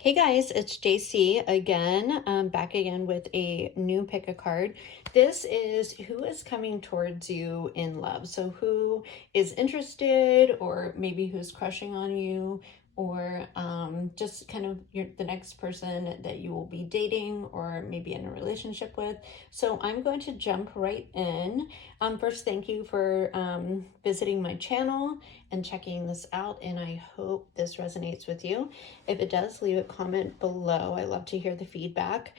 Hey guys, it's JC again. Back again with a new pick a card. This is who is coming towards you in love. So who is interested, or maybe who's crushing on you, or just kind of the next person that you will be dating or maybe in a relationship with. So I'm going to jump right in. First, thank you for visiting my channel and checking this out, and I hope this resonates with you. If it does, leave a comment below. I love to hear the feedback.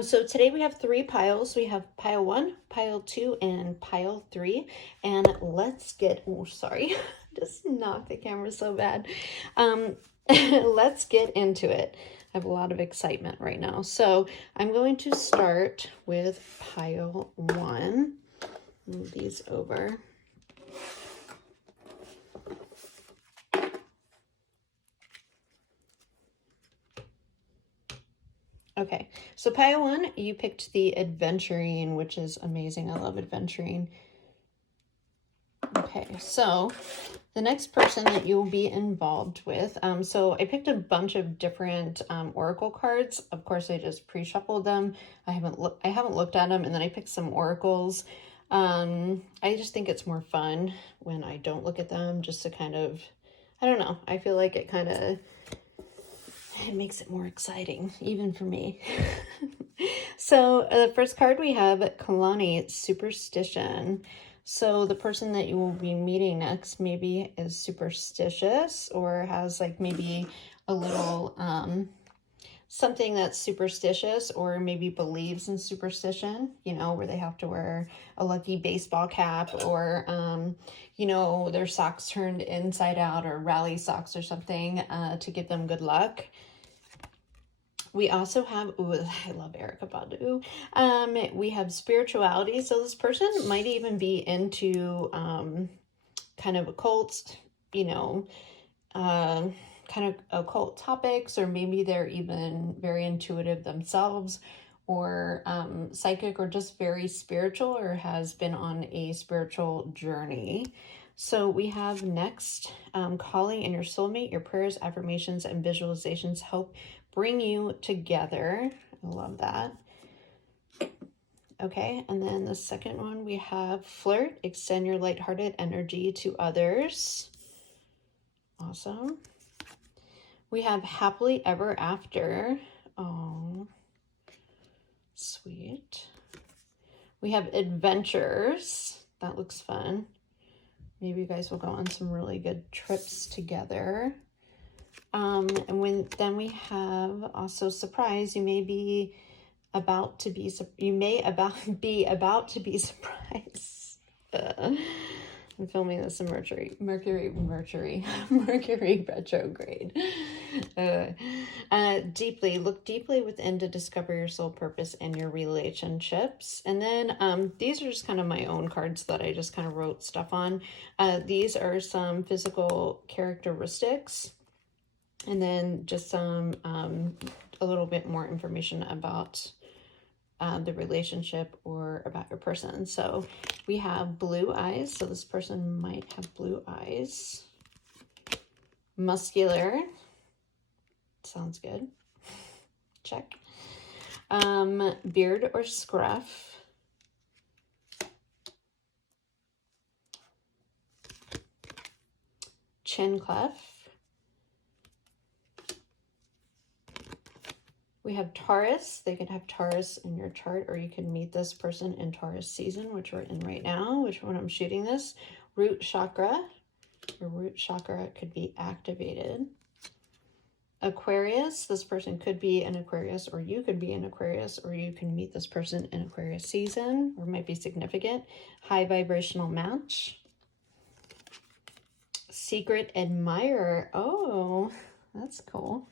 So today we have three piles. We have pile 1, pile 2, and pile 3. And let's get, oh, sorry, just knocked the camera so bad. Let's get into it. I have a lot of excitement right now. So I'm going to start with pile 1. Move these over. Okay, so pile 1, you picked the adventuring, which is amazing. I love adventuring. Okay, so the next person that you will be involved with, so I picked a bunch of different oracle cards. Of course, I just pre-shuffled them. I haven't looked at them, and then I picked some oracles. I just think it's more fun when I don't look at them, just to kind of, I don't know, I feel like it kind of, it makes it more exciting, even for me. So the first card we have, Kalani, Superstition. So the person that you will be meeting next maybe is superstitious, or has like maybe a little something that's superstitious, or maybe believes in superstition, you know, where they have to wear a lucky baseball cap, or you know, their socks turned inside out, or rally socks or something to give them good luck. We also have, ooh, I love Erica Badu. We have spirituality. So this person might even be into kind of occult, you know, kind of occult topics, or maybe they're even very intuitive themselves, or psychic, or just very spiritual, or has been on a spiritual journey. So we have next, calling in your soulmate. Your prayers, affirmations, and visualizations help bring you together. I love that. Okay, and then the second one, we have flirt, extend your lighthearted energy to others. Awesome. We have happily ever after. Oh, sweet. We have adventures. That looks fun. Maybe you guys will go on some really good trips together. And then we have also surprise. You may be about to be surprised. I'm filming this in Mercury retrograde. Look deeply within to discover your soul purpose and your relationships. And then these are just kind of my own cards that I just kind of wrote stuff on. These are some physical characteristics, and then just some a little bit more information about the relationship or about your person. So we have blue eyes. So this person might have blue eyes. Muscular. Sounds good. Check. Beard or scruff. Chin clef. We have Taurus. They could have Taurus in your chart, or you can meet this person in Taurus season, which we're in right now, which when I'm shooting this. Root chakra. Your root chakra could be activated. Aquarius. This person could be an Aquarius, or you could be an Aquarius, or you can meet this person in Aquarius season, or might be significant. High vibrational match. Secret admirer. Oh, that's cool.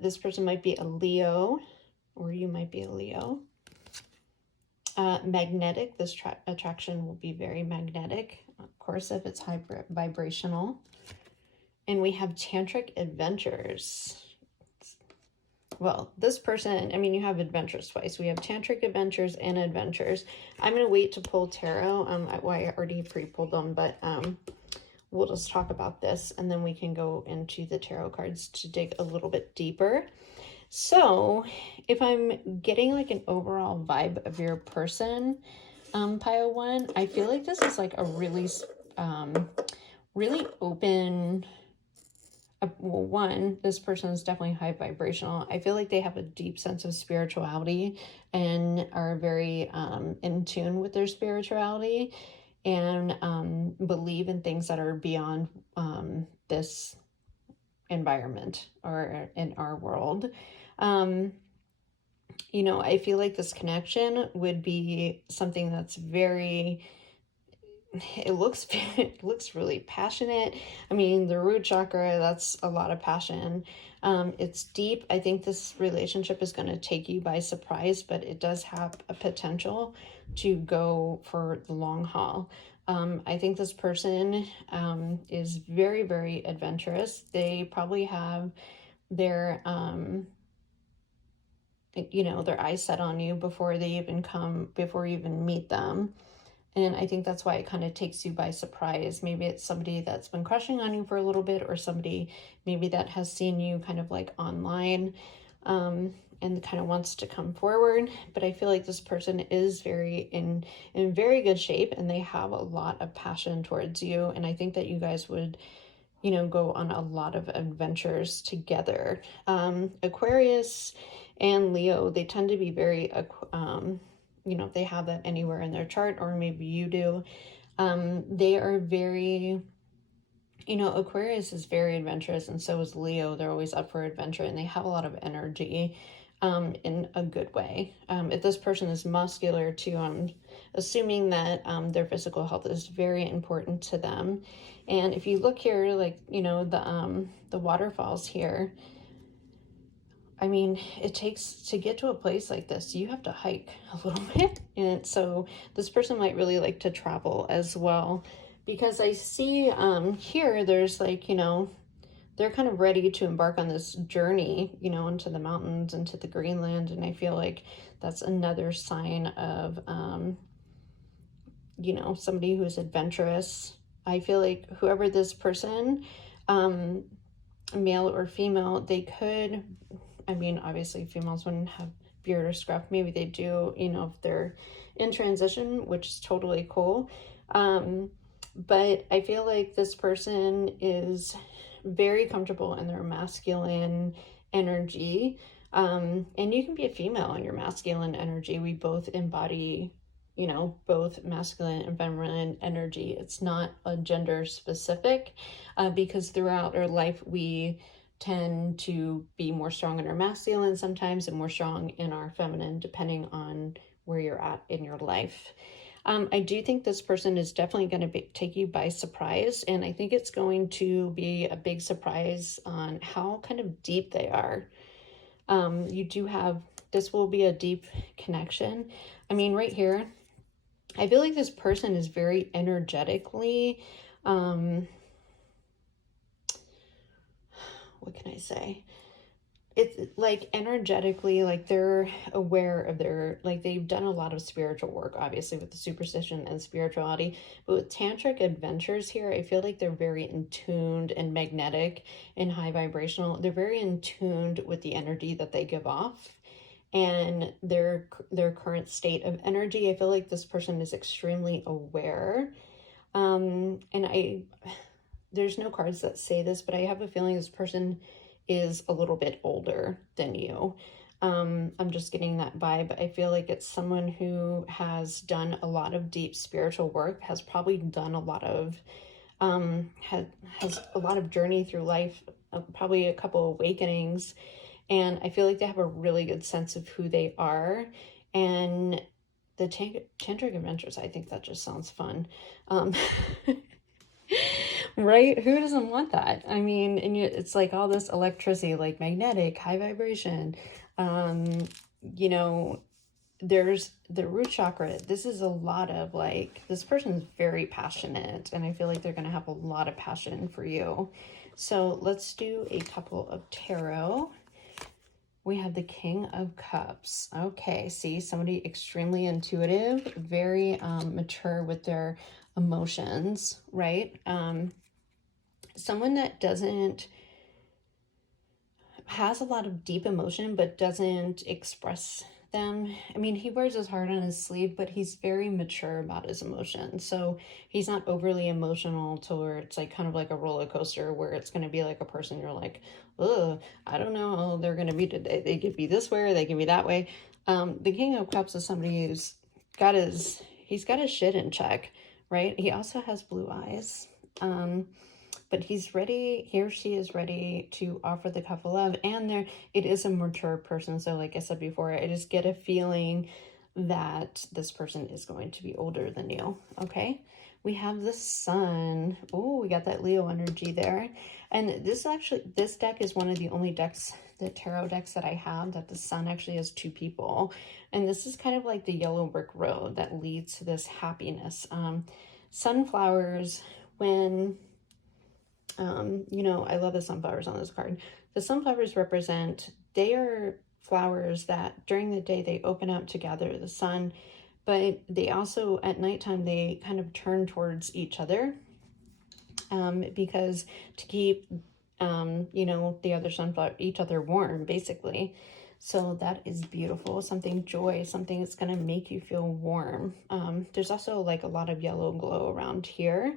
This person might be a Leo, or you might be a Leo. Magnetic. This attraction will be very magnetic, of course, if it's high vibrational. And we have tantric adventures. Well, this person, I mean, you have adventures twice. We have tantric adventures and adventures. I'm going to wait to pull tarot. I already pre-pulled them, but we'll just talk about this, and then we can go into the tarot cards to dig a little bit deeper. So if I'm getting like an overall vibe of your person, pile one, I feel like this is like a really, really open. Well, one, this person is definitely high vibrational. I feel like they have a deep sense of spirituality and are very in tune with their spirituality, and believe in things that are beyond this environment or in our world. You know, I feel like this connection would be something that's very, it looks it looks really passionate. I mean, the root chakra, that's a lot of passion. It's deep. I think this relationship is going to take you by surprise, but it does have a potential to go for the long haul. I think this person is very, very adventurous. They probably have their you know, their eyes set on you before you even meet them. And I think that's why it kind of takes you by surprise. Maybe it's somebody that's been crushing on you for a little bit, or somebody maybe that has seen you kind of like online, and kind of wants to come forward. But I feel like this person is very in very good shape, and they have a lot of passion towards you. And I think that you guys would, you know, go on a lot of adventures together. Aquarius and Leo, they tend to be very, you know, if they have that anywhere in their chart, or maybe you do, they are very, you know, Aquarius is very adventurous, and so is Leo. They're always up for adventure, and they have a lot of energy in a good way. If this person is muscular too, I'm assuming that their physical health is very important to them. And if you look here, like, you know, the waterfalls here, I mean, it takes, to get to a place like this, you have to hike a little bit. And so this person might really like to travel as well, because I see here, there's like, you know, they're kind of ready to embark on this journey, you know, into the mountains, into the Greenland. And I feel like that's another sign of, you know, somebody who's adventurous. I feel like whoever this person, male or female, they could, I mean, obviously females wouldn't have beard or scruff. Maybe they do, you know, if they're in transition, which is totally cool. But I feel like this person is very comfortable in their masculine energy. And you can be a female in your masculine energy. We both embody, you know, both masculine and feminine energy. It's not a gender specific, because throughout our life, we tend to be more strong in our masculine sometimes and more strong in our feminine, depending on where you're at in your life. I do think this person is definitely going to take you by surprise, and I think it's going to be a big surprise on how kind of deep they are. You do have, this will be a deep connection. I mean, right here, I feel like this person is very energetically, what can I say? It's like energetically, like they're aware of their, like they've done a lot of spiritual work, obviously with the superstition and spirituality, but with tantric adventures here, I feel like they're very in tuned and magnetic and high vibrational. They're very in tuned with the energy that they give off and their current state of energy. I feel like this person is extremely aware. And there's no cards that say this, but I have a feeling this person is a little bit older than you. I'm just getting that vibe. I feel like it's someone who has done a lot of deep spiritual work, has probably done a lot of, has a lot of journey through life, probably a couple awakenings. And I feel like they have a really good sense of who they are. And the tantric adventures, I think that just sounds fun. Right? Who doesn't want that? I mean, and it's like all this electricity, like magnetic, high vibration. You know, there's the root chakra. This is a lot of like, this person's very passionate, and I feel like they're going to have a lot of passion for you. So let's do a couple of tarot. We have the King of Cups. Okay, see, somebody extremely intuitive, very mature with their emotions, right? someone that has a lot of deep emotion but doesn't express them. I mean, he wears his heart on his sleeve, but he's very mature about his emotions. So he's not overly emotional to where it's like kind of like a roller coaster where it's going to be like a person you're like, ugh, I don't know how they're going to be today. They could be this way or they could be that way. The King of Cups is somebody who's he's got his shit in check, right? He also has blue eyes. But he's ready, he or she is ready to offer the cup of love. And it is a mature person. So like I said before, I just get a feeling that this person is going to be older than you. Okay. We have the Sun. Oh, we got that Leo energy there. And this deck is one of the only decks, the tarot decks that I have, that the Sun actually has two people. And this is kind of like the yellow brick road that leads to this happiness. Sunflowers, when... you know, I love the sunflowers on this card. The sunflowers they are flowers that during the day they open up to gather the sun, but they also at nighttime they kind of turn towards each other, because to keep, you know, the other sunflower, each other warm, basically. So that is beautiful. Something that's going to make you feel warm. There's also like a lot of yellow glow around here.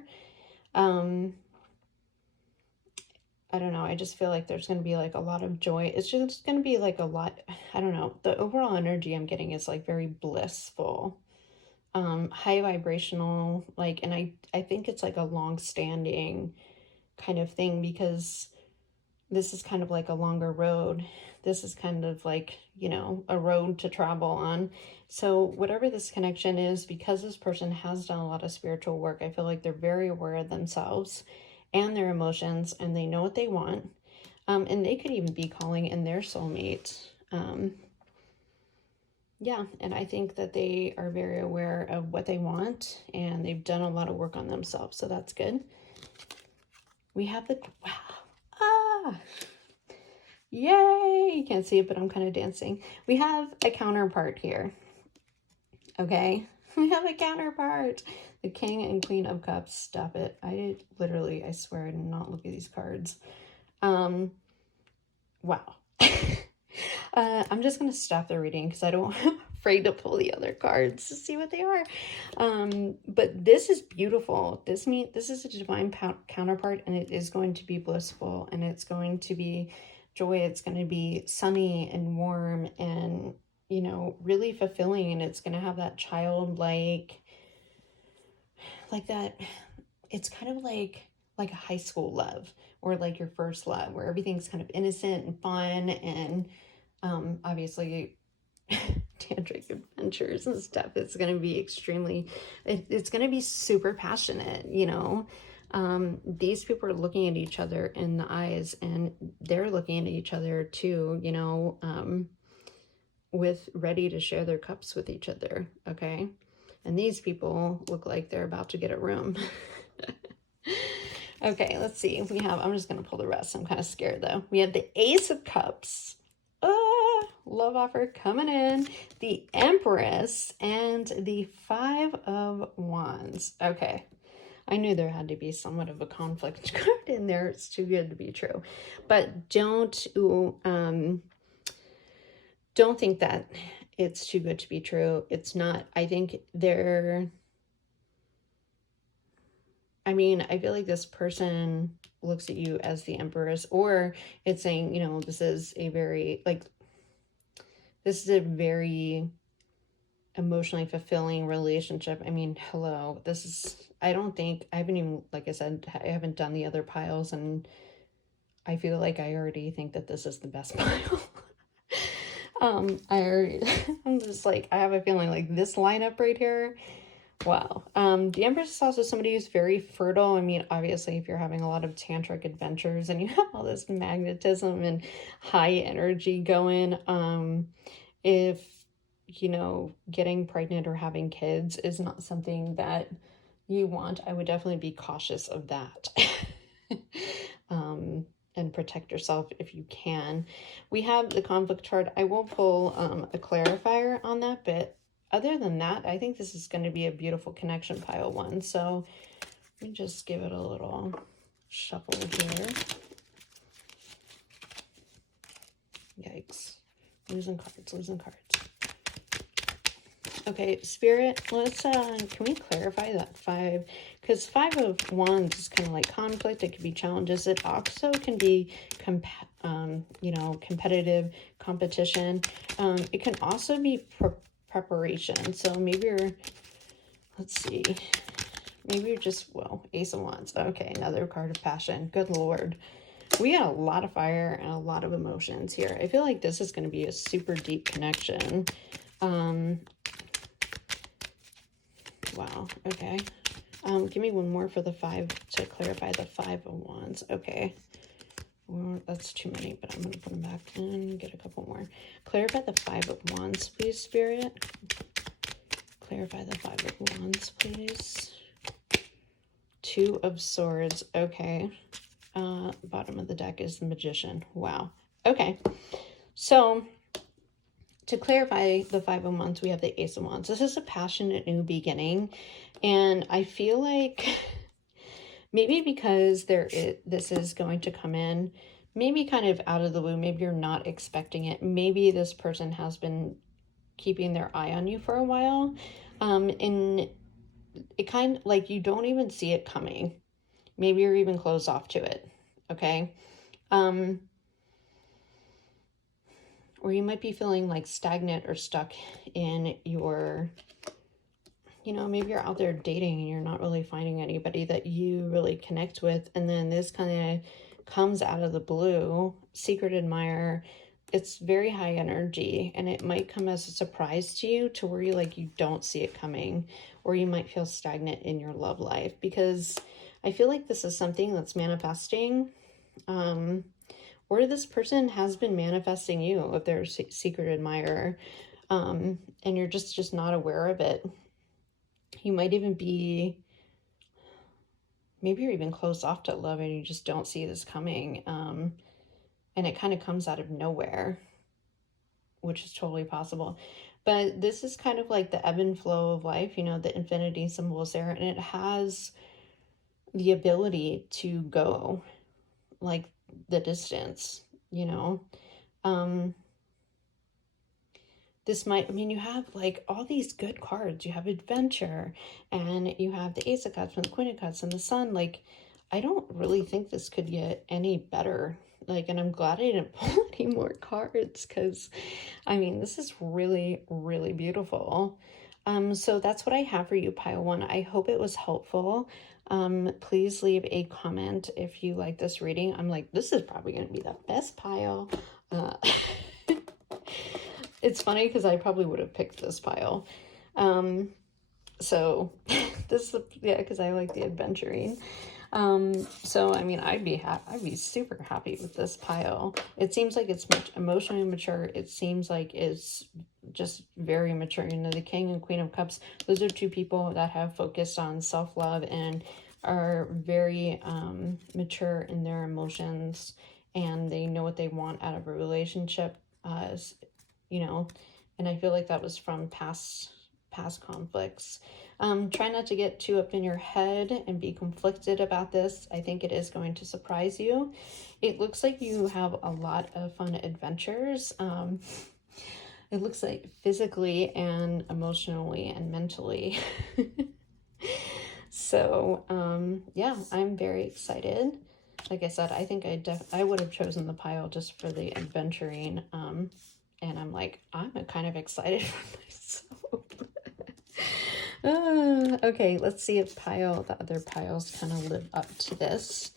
I don't know. I just feel like there's going to be like a lot of joy. It's just going to be like a lot. I don't know. The overall energy I'm getting is like very blissful, high vibrational, like, and I think it's like a long standing kind of thing, because this is kind of like a longer road. This is kind of like, you know, a road to travel on. So whatever this connection is, because this person has done a lot of spiritual work, I feel like they're very aware of themselves and their emotions, and they know what they want. And they could even be calling in their soulmate. Yeah, and I think that they are very aware of what they want, and they've done a lot of work on themselves, so that's good. We have the, wow, yay, you can't see it, but I'm kind of dancing. We have a counterpart here, okay? We have a counterpart. The King and Queen of Cups. Stop it. I swear I did not look at these cards. Wow. I'm just going to stop the reading because I'm afraid to pull the other cards to see what they are. But this is beautiful. This is a divine counterpart, and it is going to be blissful, and it's going to be joy. It's going to be sunny and warm and, you know, really fulfilling, and it's going to have that childlike, like that, it's kind of like a high school love, or like your first love, where everything's kind of innocent and fun, and obviously tantric adventures and stuff. It's going to be it's going to be super passionate, you know. These people are looking at each other in the eyes, and they're looking at each other too, you know, with ready to share their cups with each other. Okay. And these people look like they're about to get a room. Okay, let's see. I'm just going to pull the rest. I'm kind of scared though. We have the Ace of Cups. Love offer coming in. The Empress and the Five of Wands. Okay. I knew there had to be somewhat of a conflict card in there. It's too good to be true. But don't think that it's too good to be true. It's not. I think I feel like this person looks at you as the Empress, or it's saying, you know, this is a very emotionally fulfilling relationship. I mean, hello, I haven't even, like I said, I haven't done the other piles, and I feel like I already think that this is the best pile. I'm just like, I have a feeling like this lineup right here. Wow. The Empress is also somebody who's very fertile. I mean, obviously, if you're having a lot of tantric adventures and you have all this magnetism and high energy going, if, you know, getting pregnant or having kids is not something that you want, I would definitely be cautious of that. And protect yourself if you can. We have the conflict card. I will pull a clarifier on that, but other than that, I think this is going to be a beautiful connection pile one. So let me just give it a little shuffle here. Yikes. Losing cards, losing cards. Okay, Spirit, let's, can we clarify that 5? Because 5 of Wands is kind of like conflict. It could be challenges. It also can be, you know, competitive competition. It can also be preparation. So maybe you're, let's see, maybe you're just, well, Ace of Wands. Okay, another card of passion. Good Lord. We got a lot of fire and a lot of emotions here. I feel like this is going to be a super deep connection. Wow, okay. Give me one more for the 5 to clarify the 5 of Wands. Okay. Well, that's too many, but I'm going to put them back in, get a couple more. Clarify the 5 of Wands, please, Spirit. Clarify the 5 of Wands, please. 2 of Swords. Okay. Bottom of the deck is the Magician. Wow. Okay. So, to clarify the 5 of Wands, we have the Ace of Wands. This is a passionate new beginning. And I feel like maybe because this is going to come in, maybe kind of out of the blue, maybe you're not expecting it. Maybe this person has been keeping their eye on you for a while. And it kind of like you don't even see it coming. Maybe you're even closed off to it. Okay. Or you might be feeling like stagnant or stuck in your, you know, maybe you're out there dating and you're not really finding anybody that you really connect with. And then this kind of comes out of the blue, secret admirer. It's very high energy and it might come as a surprise to you to where you like, you don't see it coming, or you might feel stagnant in your love life, because I feel like this is something that's manifesting, or this person has been manifesting you if they're a secret admirer, and you're just not aware of it. You might even be, maybe you're even closed off to love and you just don't see this coming, and it kind of comes out of nowhere, which is totally possible. But this is kind of like the ebb and flow of life, you know, the infinity symbol is there, and it has the ability to go like the distance, you know. This might, I mean, you have like all these good cards. You have adventure and you have the Ace of Cups and the Queen of Cups and the Sun. Like, I don't really think this could get any better. Like, and I'm glad I didn't pull any more cards, because I mean, this is really, really beautiful. So that's what I have for you, pile 1. I hope it was helpful. Please leave a comment if you like this reading. I'm like, this is probably going to be the best pile. It's funny because I probably would have picked this pile. So this, yeah, because I like the adventuring. So I mean, I'd be super happy with this pile. It seems like it's much emotionally mature. It seems like it's just very mature. You know, the King and Queen of Cups, those are 2 people that have focused on self-love and are very mature in their emotions, and they know what they want out of a relationship, you know, and I feel like that was from past conflicts. Try not to get too up in your head and be conflicted about this. I think it is going to surprise you. It looks like you have a lot of fun adventures. It looks like physically and emotionally and mentally. So, yeah, I'm very excited. Like I said, I think I would have chosen the pile just for the adventuring. And I'm like, I'm kind of excited for myself. Okay, let's see if the other piles kind of live up to this.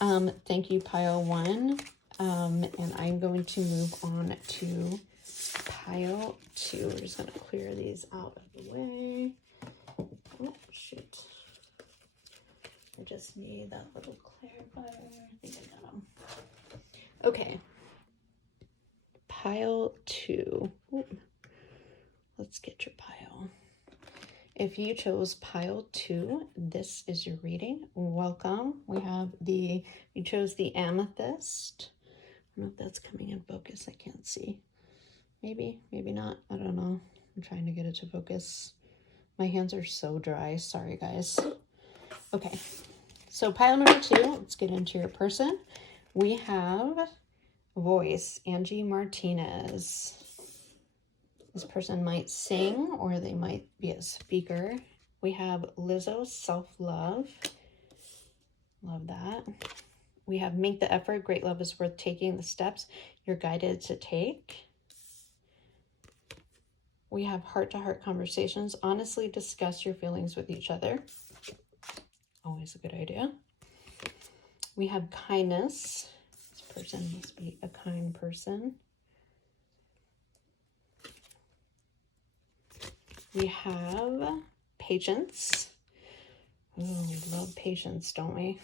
Thank you, pile 1. And I'm going to move on to pile 2. We're just going to clear these out of the way. Oh, shoot. I just need that little clarifier. I think I got them. Okay. Pile 2. Ooh. Let's get your pile. If you chose pile 2, this is your reading. Welcome. We have you chose the amethyst. I don't know if that's coming in focus. I can't see. Maybe not. I don't know. I'm trying to get it to focus. My hands are so dry. Sorry, guys. Okay. So pile number 2, let's get into your person. We have voice, Angie Martinez. This person might sing or they might be a speaker. We have Lizzo, self-love. Love that. We have make the effort, great love is worth taking the steps you're guided to take. We have heart-to-heart conversations, honestly discuss your feelings with each other. Always a good idea. We have kindness. This person must be a kind person. We have patience. Oh, we love patience, don't we?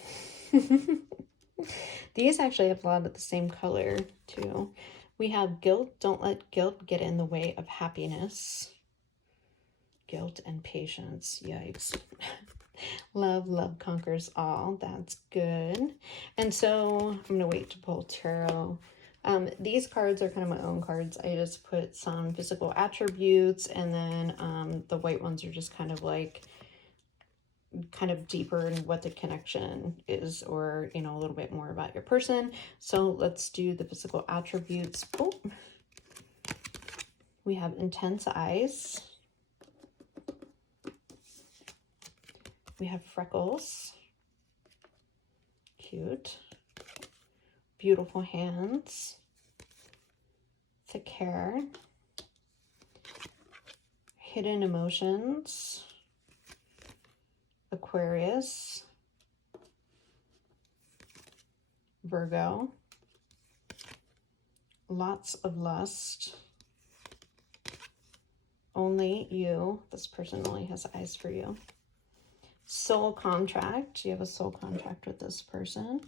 These actually have a lot of the same color too. We have guilt. Don't let guilt get in the way of happiness. Guilt and patience. Yikes. Love conquers all. That's good. And so I'm going to wait to pull tarot. These cards are kind of my own cards. I just put some physical attributes, and then the white ones are just kind of like deeper in what the connection is, or a little bit more about your person. So let's do the physical attributes. Oh, we have intense eyes. We have freckles. Cute. Beautiful hands. Thick hair. Hidden emotions. Aquarius. Virgo. Lots of lust. Only you. This person only has eyes for you. Soul contract. You have a soul contract with this person.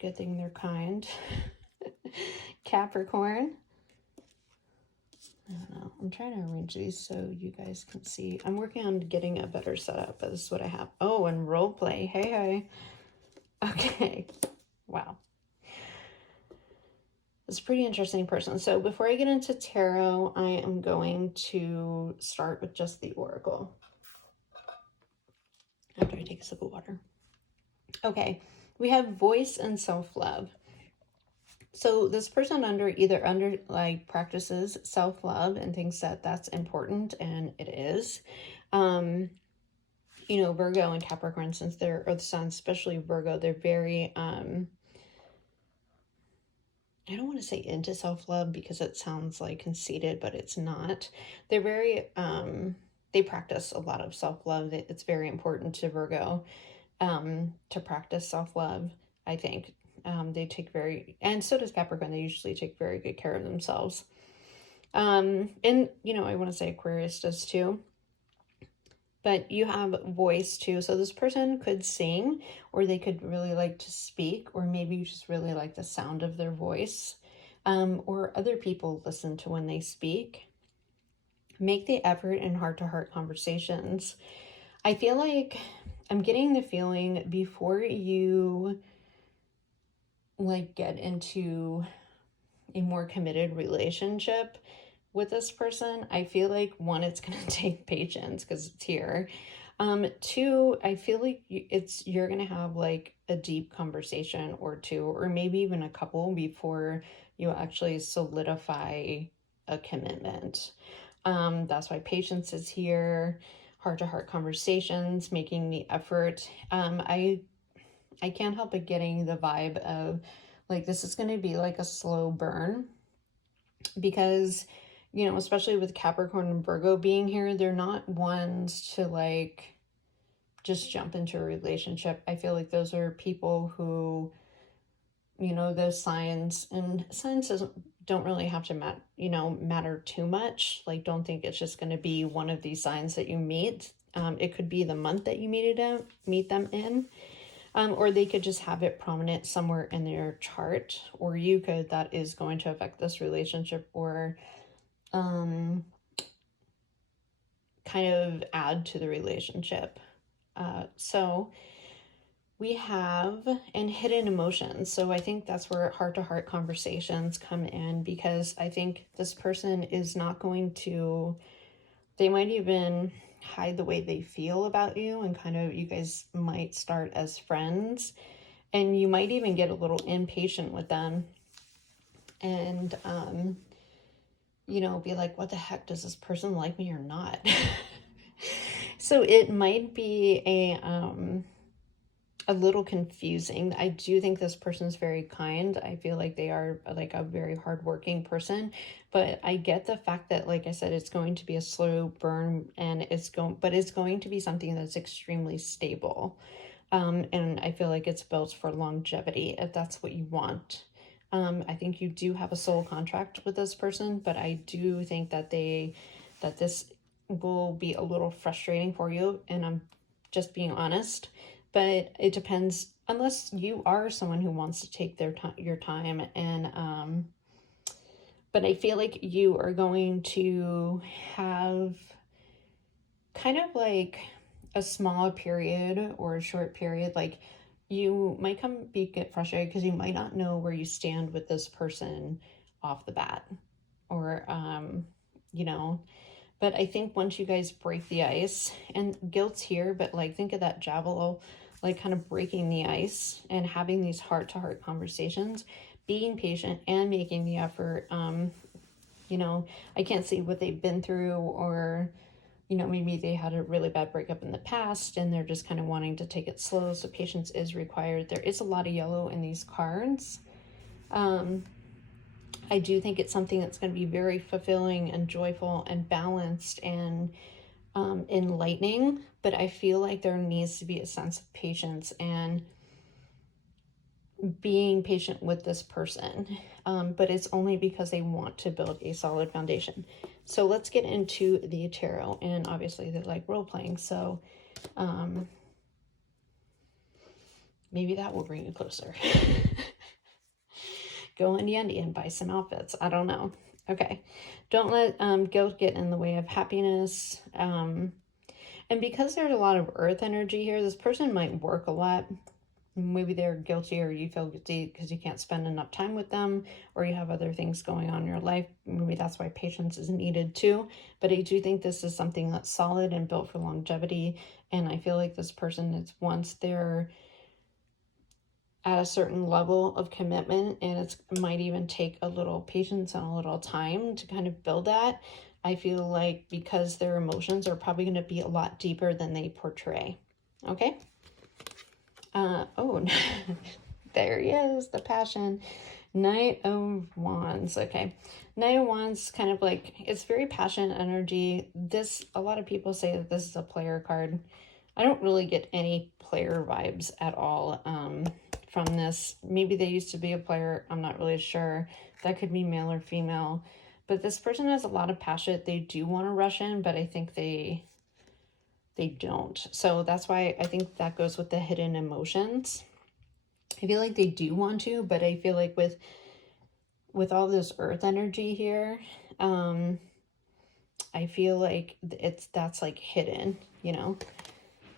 Good thing they're kind. Capricorn. I don't know. I'm trying to arrange these so you guys can see. I'm working on getting a better setup, but this is what I have. Oh, and role play. Hey. Okay. Wow. It's a pretty interesting person. So before I get into tarot, I am going to start with just the oracle. After I take a sip of water. Okay. We have voice and self-love. So this person either practices self-love and thinks that that's important, and it is. Virgo and Capricorn, since they're earth signs, especially Virgo, they're very, I don't want to say into self-love because it sounds like conceited, but it's not. They're very, they practice a lot of self-love. It's very important to Virgo to practice self-love, I think. They take and so does Capricorn, they usually take very good care of themselves. And, I want to say Aquarius does too. But you have voice too. So this person could sing, or they could really like to speak, or maybe you just really like the sound of their voice, or other people listen to when they speak. Make the effort in heart-to-heart conversations. I feel like I'm getting the feeling before you get into a more committed relationship with this person, I feel like, one, it's going to take patience because it's here. Two, I feel like you're going to have like a deep conversation or two, or maybe even a couple before you actually solidify a commitment. That's why patience is here. Heart-to-heart conversations, making the effort. I can't help but getting the vibe of like, this is going to be like a slow burn, because, especially with Capricorn and Virgo being here, they're not ones to like just jump into a relationship. I feel like those are people who, those signs, and signs don't really have to matter too much. Like, don't think it's just going to be one of these signs that you meet. It could be the month that you meet them in. Or they could just have it prominent somewhere in their chart, or that is going to affect this relationship, or kind of add to the relationship. So we have hidden emotions. So I think that's where heart-to-heart conversations come in, because I think this person is not going to, they might even hide the way they feel about you, and kind of you guys might start as friends, and you might even get a little impatient with them and you know, be like, what the heck, does this person like me or not? So it might be a little confusing. I do think this person's very kind. I feel like they are like a very hardworking person, but I get the fact that, like I said, it's going to be a slow burn, and it's going to be something that's extremely stable. And I feel like it's built for longevity if that's what you want. I think you do have a soul contract with this person, but I do think that this will be a little frustrating for you, and I'm just being honest. But it depends, unless you are someone who wants to take your time, and but I feel like you are going to have kind of like a small period or a short period, like you might get frustrated because you might not know where you stand with this person off the bat, or you know. But I think once you guys break the ice, and guilt's here, but like think of that javelin, like kind of breaking the ice and having these heart-to-heart conversations, being patient and making the effort. You know, I can't see what they've been through, or you know, maybe they had a really bad breakup in the past and they're just kind of wanting to take it slow. So patience is required. There is a lot of yellow in these cards. I do think it's something that's going to be very fulfilling and joyful and balanced and enlightening. But I feel like there needs to be a sense of patience and being patient with this person. But it's only because they want to build a solid foundation. So let's get into the tarot, and obviously they like role playing, so maybe that will bring you closer. Go in Yendi and buy some outfits. I don't know. Okay, don't let guilt get in the way of happiness. And because there's a lot of earth energy here, this person might work a lot. Maybe they're guilty, or you feel guilty because you can't spend enough time with them, or you have other things going on in your life. Maybe that's why patience is needed too. But I do think this is something that's solid and built for longevity. And I feel like this person is, once they're at a certain level of commitment, and it might even take a little patience and a little time to kind of build that. I feel like because their emotions are probably going to be a lot deeper than they portray. Okay. Oh, there he is, the passion. Knight of Wands. Okay. Knight of Wands, kind of like, it's very passion energy. This, a lot of people say that this is a player card. I don't really get any player vibes at all from this. Maybe they used to be a player. I'm not really sure. That could be male or female. But this person has a lot of passion. They do want to rush in, but I think they don't. So that's why I think that goes with the hidden emotions. I feel like they do want to, but I feel like with all this earth energy here, I feel like that's like hidden, you know.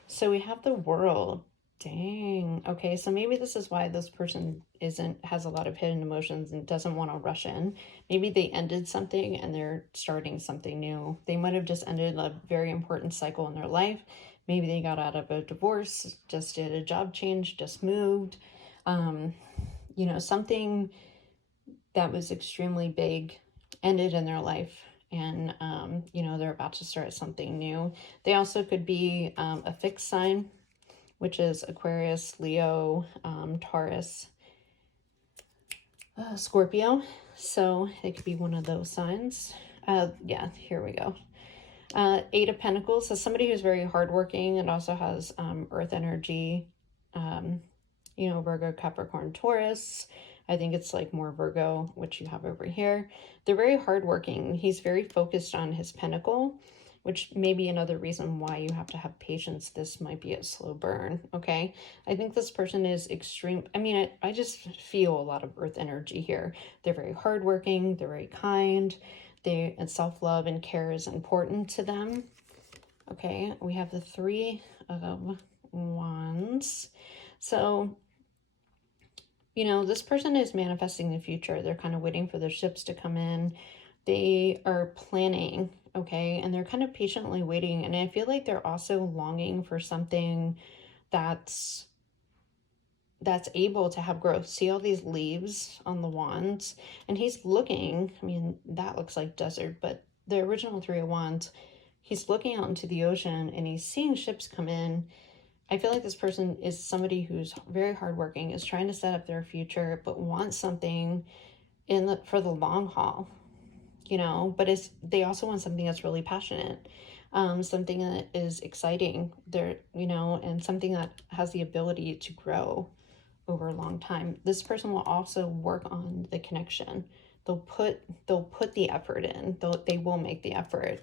So we have the World. Dang. Okay, so maybe this is why this person has a lot of hidden emotions and doesn't want to rush in. Maybe they ended something and they're starting something new. They might have just ended a very important cycle in their life. Maybe they got out of a divorce, just did a job change, just moved. You know, something that was extremely big ended in their life, and you know, they're about to start something new. They also could be a fixed sign, which is Aquarius, Leo, Taurus, Scorpio. So it could be one of those signs. Yeah, here we go. Eight of Pentacles. So somebody who's very hardworking and also has earth energy, you know, Virgo, Capricorn, Taurus. I think it's like more Virgo, which you have over here. They're very hardworking. He's very focused on his pentacle, which may be another reason why you have to have patience. This might be a slow burn, okay? I think this person is extreme. I mean, I just feel a lot of earth energy here. They're very hardworking. They're very kind. And self-love and care is important to them. Okay, we have the Three of Wands. So, you know, this person is manifesting the future. They're kind of waiting for their ships to come in. They are planning, okay? And they're kind of patiently waiting. And I feel like they're also longing for something that's able to have growth. See all these leaves on the wands? And he's looking, I mean, that looks like desert, but the original Three of Wands, he's looking out into the ocean and he's seeing ships come in. I feel like this person is somebody who's very hardworking, is trying to set up their future, but wants something for the long haul, you know, but they also want something that's really passionate, something that is exciting there, you know, and something that has the ability to grow over a long time. This person will also work on the connection. They'll put the effort in. They will make the effort.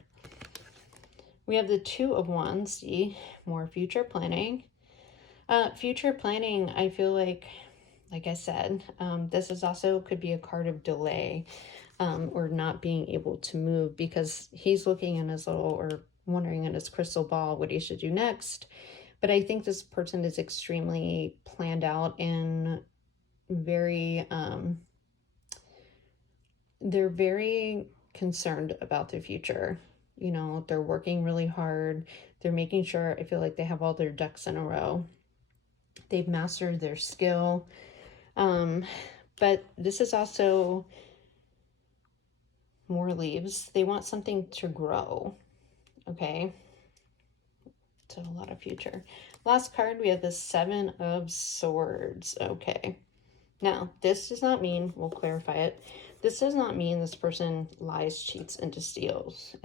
We have the Two of Wands, see, more future planning. Future planning, I feel like I said, this is also could be a card of delay, or not being able to move, because he's looking in his little, or wondering in his crystal ball what he should do next. But I think this person is extremely planned out and very, they're very concerned about their future. You know, they're working really hard. They're making sure, I feel like they have all their ducks in a row. They've mastered their skill. But this is also more leaves. They want something to grow. Okay. So a lot of future. Last card, we have the Seven of Swords. Okay. Now, this does not mean, we'll clarify it, this does not mean this person lies, cheats, and steals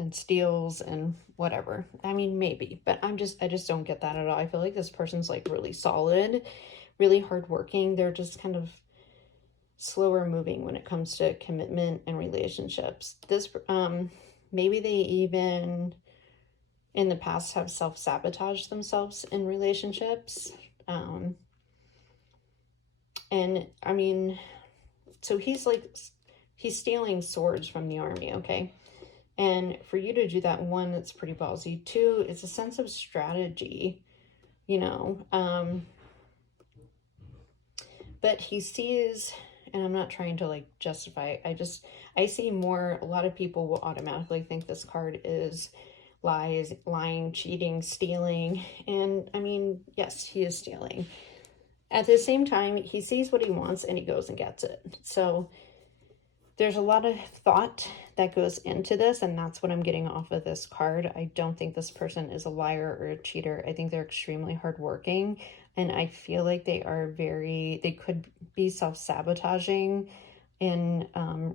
and whatever. I mean, maybe, but I just don't get that at all. I feel like this person's like really solid, really hardworking. They're just kind of slower moving when it comes to commitment and relationships. This, maybe they even in the past have self-sabotaged themselves in relationships. And I mean, so he's stealing swords from the army, okay? And for you to do that, one, that's pretty ballsy. Two, it's a sense of strategy, you know. But he sees, and I'm not trying to like justify, I see more, a lot of people will automatically think this card is lying, cheating, stealing. And I mean, yes, he is stealing. At the same time, he sees what he wants and he goes and gets it. So there's a lot of thought that goes into this, and that's what I'm getting off of this card. I don't think this person is a liar or a cheater. I think they're extremely hardworking, and I feel like they could be self-sabotaging in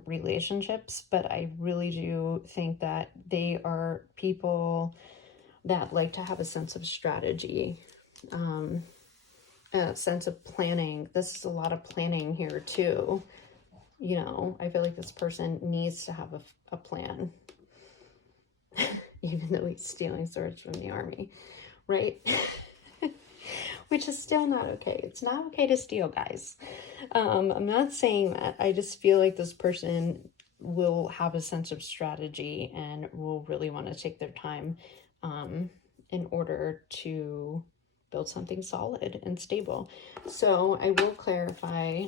relationships, but I really do think that they are people that like to have a sense of strategy, a sense of planning. This is a lot of planning here too. You know, I feel like this person needs to have a plan, even though he's stealing swords from the army, right? Which is still not okay. It's not okay to steal, guys. I'm not saying that. I just feel like this person will have a sense of strategy and will really want to take their time in order to build something solid and stable. So I will clarify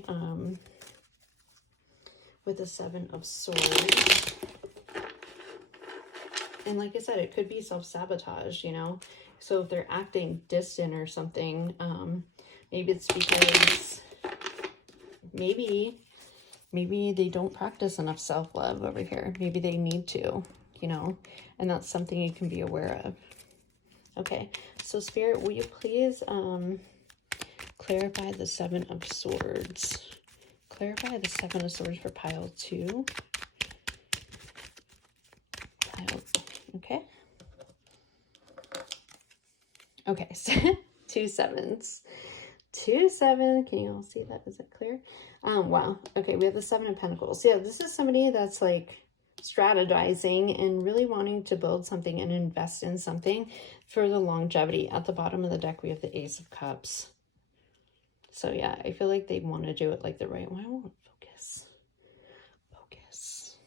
with the Seven of Swords. And like I said, it could be self-sabotage, you know? So if they're acting distant or something, maybe it's because maybe they don't practice enough self-love over here. Maybe they need to, you know? And that's something you can be aware of. Okay, so Spirit, will you please clarify the Seven of Swords? Clarify the Seven of Swords for pile 2. Okay. Okay, so 2 sevens. 2 7. Can you all see that? Is it clear? Wow. Okay, we have the Seven of Pentacles. Yeah, this is somebody that's like strategizing and really wanting to build something and invest in something for the longevity. At the bottom of the deck, we have the Ace of Cups. So yeah, I feel like they want to do it like the right way. I won't focus. Focus.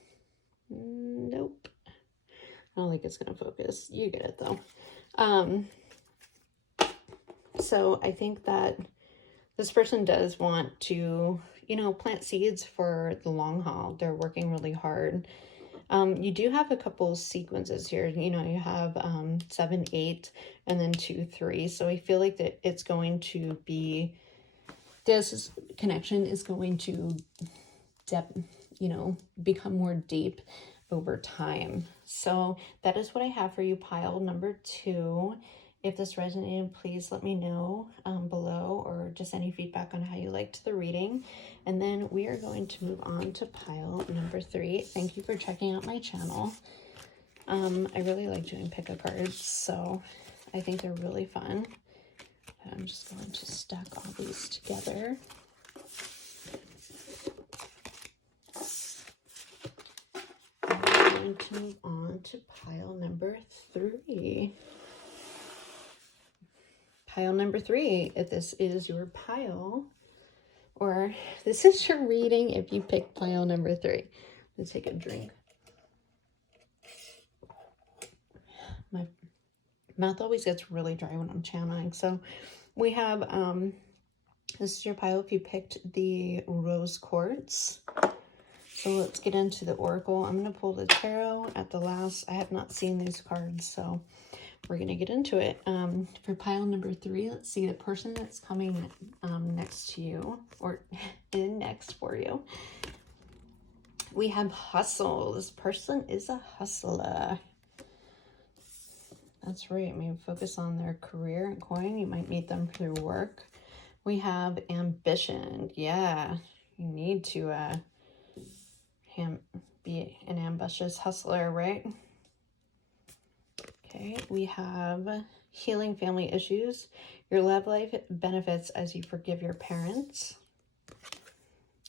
Nope. I don't think it's going to focus. You get it though. So I think that this person does want to, you know, plant seeds for the long haul. They're working really hard. You do have a couple sequences here. You know, you have 7, 8, and then 2, 3. So I feel like that it's going to be, this connection is going to become more deep over time. So that is what I have for you, pile number 2. If this resonated, please let me know below, or just any feedback on how you liked the reading. And then we are going to move on to pile number 3. Thank you for checking out my channel. I really like doing pick-a cards, so I think they're really fun. I'm just going to stack all these together. I'm going to move on to pile number 3. Pile number 3, if this is your pile, or this is your reading, if you pick pile number 3. Let's take a drink. My mouth always gets really dry when I'm channeling. So we have, this is your pile if you picked the rose quartz. So let's get into the oracle. I'm going to pull the tarot at the last. I have not seen these cards, so we're going to get into it. For pile number 3, let's see the person that's coming next to you, or in next for you. We have hustle. This person is a hustler. That's right. Maybe focus on their career and coin. You might meet them through work. We have ambition. Yeah, you need to be an ambitious hustler, right? Okay, we have healing family issues. Your love life benefits as you forgive your parents.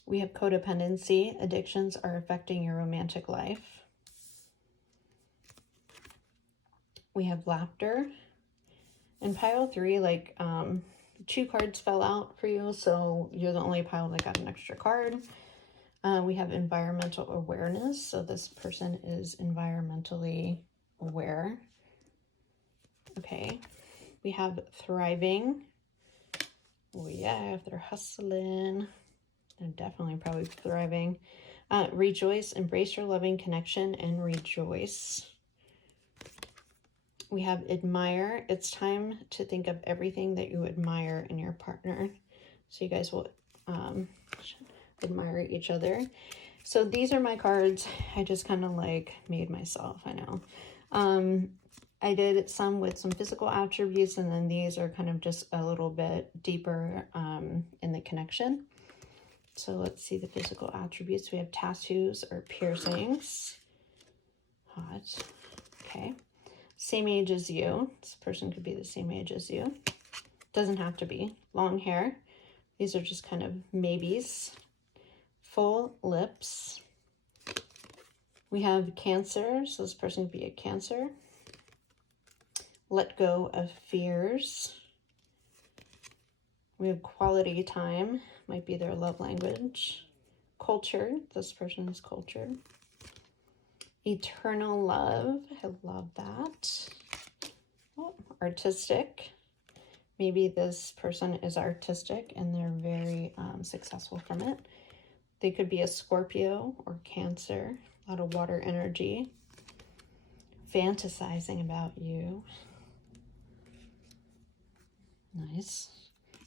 We have codependency. Addictions are affecting your romantic life. We have laughter. In pile 3, like 2 cards fell out for you, so you're the only pile that got an extra card. We have environmental awareness. So this person is environmentally aware. Okay, we have thriving. Oh yeah, if they're hustling, they're definitely probably thriving. Rejoice, embrace your loving connection and rejoice. We have admire. It's time to think of everything that you admire in your partner. So you guys will admire each other. So these are my cards. I just kind of like made myself, I know. I did some with some physical attributes, and then these are kind of just a little bit deeper in the connection. So let's see the physical attributes. We have tattoos or piercings. Hot. Okay. Same age as you. This person could be the same age as you. Doesn't have to be. Long hair. These are just kind of maybes. Full lips. We have Cancer. So this person could be a Cancer. Let go of fears. We have quality time. Might be their love language. Culture. This person is cultured. Eternal love. I love that. Oh, artistic. Maybe this person is artistic and they're very successful from it. They could be a Scorpio or Cancer. A lot of water energy. Fantasizing about you. Nice.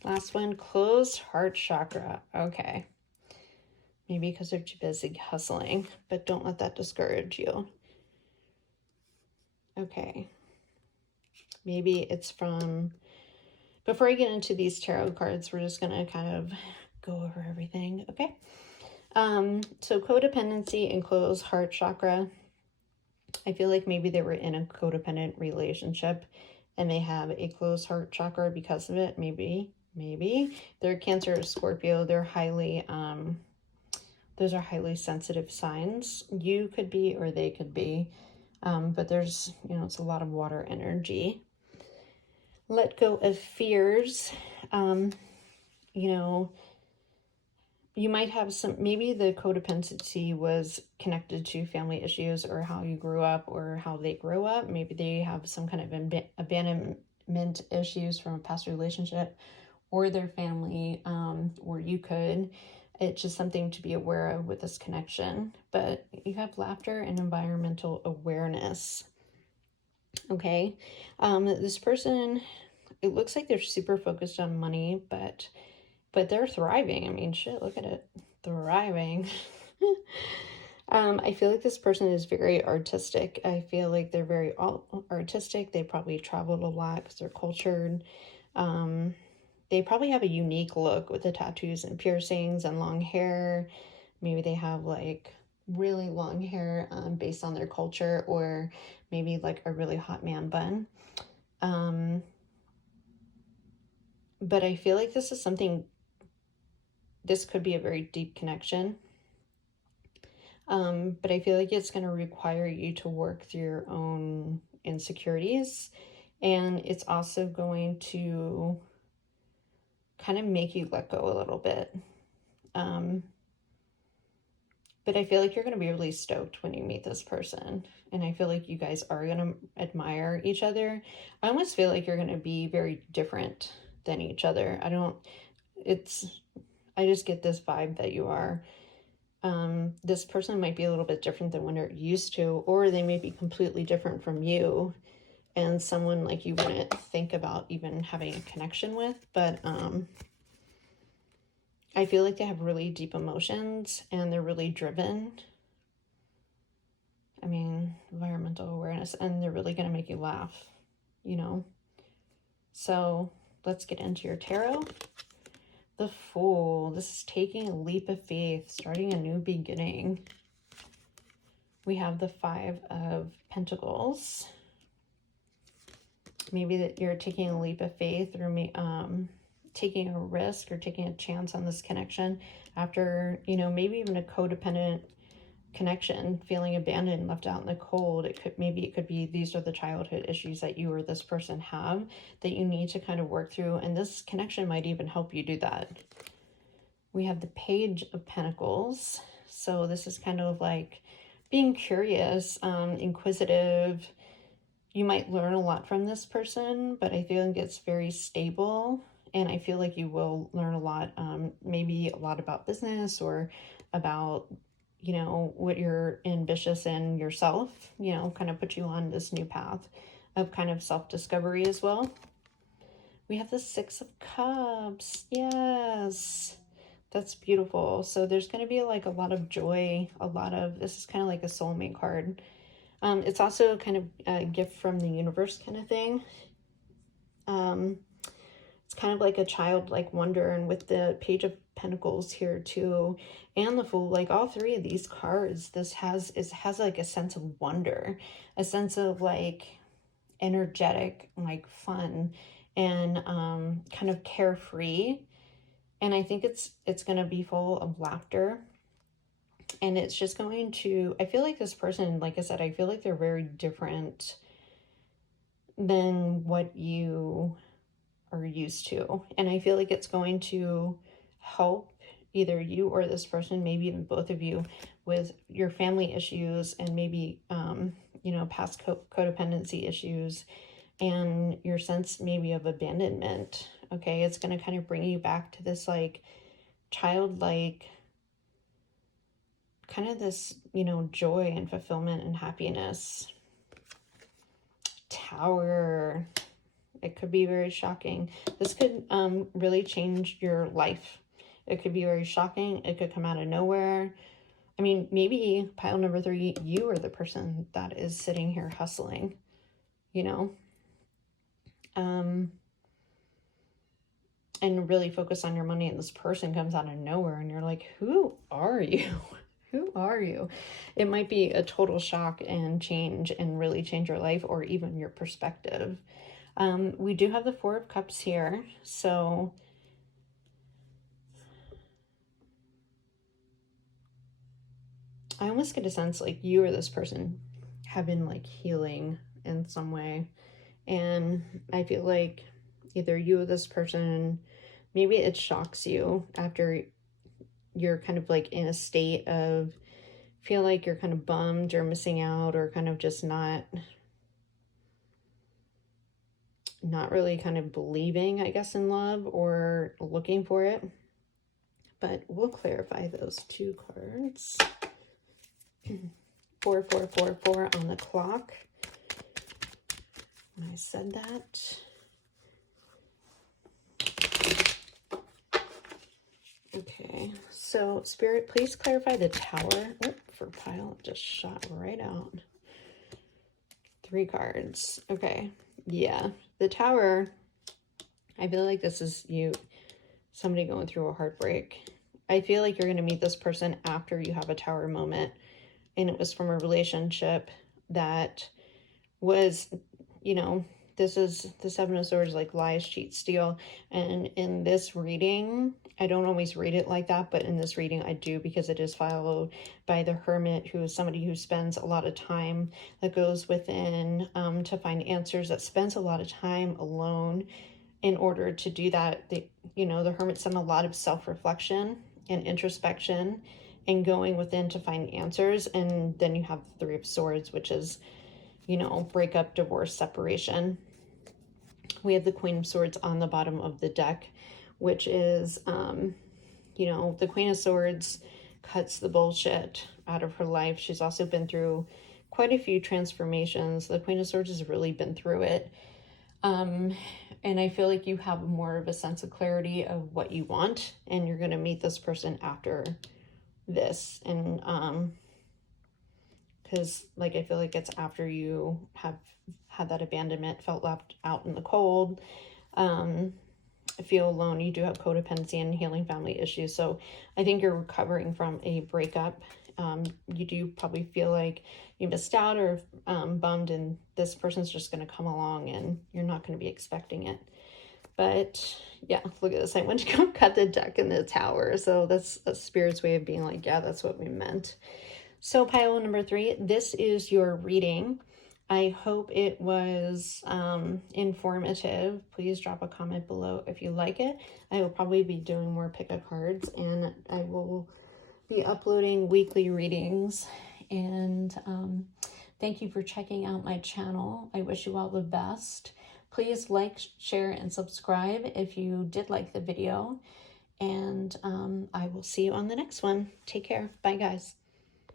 Last one, closed heart chakra. Okay. Maybe because they're too busy hustling, but don't let that discourage you. Okay. Maybe it's from, before I get into these tarot cards, we're just going to kind of go over everything. Okay. So codependency and closed heart chakra. I feel like maybe they were in a codependent relationship and they have a closed heart chakra because of it. Maybe they're Cancer or Scorpio. They're highly, those are highly sensitive signs. You could be, or they could be, but there's, it's a lot of water energy. Let go of fears. You might have some, maybe the codependency was connected to family issues or how you grew up or how they grew up. Maybe they have some kind of abandonment issues from a past relationship or their family, or you could. It's just something to be aware of with this connection. But you have laughter and environmental awareness. Okay. This person, it looks like they're super focused on money, but they're thriving. I mean, shit, look at it. Thriving. I feel like this person is very artistic. I feel like they're very artistic. They probably traveled a lot because they're cultured. They probably have a unique look with the tattoos and piercings and long hair. Maybe they have like really long hair based on their culture, or maybe like a really hot man bun. But I feel like this is something, this could be a very deep connection. But I feel like it's going to require you to work through your own insecurities. And it's also going to kind of make you let go a little bit. But I feel like you're going to be really stoked when you meet this person. And I feel like you guys are going to admire each other. I almost feel like you're going to be very different than each other. I just get this vibe that you are. This person might be a little bit different than what you're used to, or they may be completely different from you and someone like you wouldn't think about even having a connection with. But I feel like they have really deep emotions and they're really driven. I mean, environmental awareness, and they're really going to make you laugh, you know? So let's get into your tarot. The Fool. This is taking a leap of faith, starting a new beginning. We have the Five of Pentacles. Maybe that you're taking a leap of faith, or taking a risk or taking a chance on this connection after, maybe even a codependent connection, feeling abandoned, left out in the cold. It could be these are the childhood issues that you or this person have that you need to kind of work through, and this connection might even help you do that. We have the Page of Pentacles. So this is kind of like being curious, inquisitive. You might learn a lot from this person, but I feel like it's very stable, and I feel like you will learn a lot, maybe a lot about business or about what you're ambitious in yourself, kind of put you on this new path of kind of self-discovery as well. We have the Six of Cups. Yes, that's beautiful. So there's going to be like a lot of joy, this is kind of like a soulmate card. It's also kind of a gift from the universe kind of thing. It's kind of like a childlike wonder, and with the Page of Pentacles here too, and the Fool, like all three of these cards, this has like a sense of wonder, a sense of like energetic, like fun, and kind of carefree. And I think it's going to be full of laughter, and it's just going to, I feel like this person, like I said, I feel like they're very different than what you are used to. And I feel like it's going to help either you or this person, maybe even both of you, with your family issues and maybe, past codependency issues and your sense maybe of abandonment. Okay, it's going to kind of bring you back to this like childlike, kind of this, joy and fulfillment and happiness. Tower. It could be very shocking. This could really change your life. It could be very shocking. It could come out of nowhere. I mean, maybe pile number 3, you are the person that is sitting here hustling, and really focus on your money, and this person comes out of nowhere and you're like, who are you? Who are you? It might be a total shock and change and really change your life or even your perspective. We do have the Four of Cups here. So I almost get a sense like you or this person have been like healing in some way. And I feel like either you or this person, maybe it shocks you after you're kind of like in a state of feel like you're kind of bummed or missing out, or kind of just not really kind of believing, I guess, in love or looking for it. but we'll clarify those 2 cards. 4444 on the clock. When I said that. Okay, so Spirit, please clarify the Tower. Oh, for pile, it just shot right out. 3 cards. Okay, yeah, the Tower. I feel like this is somebody going through a heartbreak. I feel like you're going to meet this person after you have a Tower moment, and it was from a relationship that was, this is the 7 of Swords, like lies, cheat, steal. And in this reading, I don't always read it like that, but in this reading I do, because it is followed by the Hermit, who is somebody who spends a lot of time, that goes within to find answers, that spends a lot of time alone. In order to do that, the Hermit's done a lot of self-reflection and introspection and going within to find answers. And then you have the 3 of Swords, which is, breakup, divorce, separation. We have the Queen of Swords on the bottom of the deck, which is, the Queen of Swords cuts the bullshit out of her life. She's also been through quite a few transformations. The Queen of Swords has really been through it. And I feel like you have more of a sense of clarity of what you want, and you're going to meet this person after this. And, because I feel like it's after you have had that abandonment, felt left out in the cold, feel alone. You do have codependency and healing family issues. So I think you're recovering from a breakup. You do probably feel like you missed out or bummed, and this person's just going to come along and you're not going to be expecting it. But yeah, look at this. I went to go cut the deck in the Tower. So that's a Spirit's way of being like, yeah, that's what we meant. So pile number 3, this is your reading. I hope it was informative. Please drop a comment below if you like it. I will probably be doing more pick-up cards, and I will be uploading weekly readings. And thank you for checking out my channel. I wish you all the best. Please like, share, and subscribe if you did like the video. And I will see you on the next one. Take care. Bye, guys.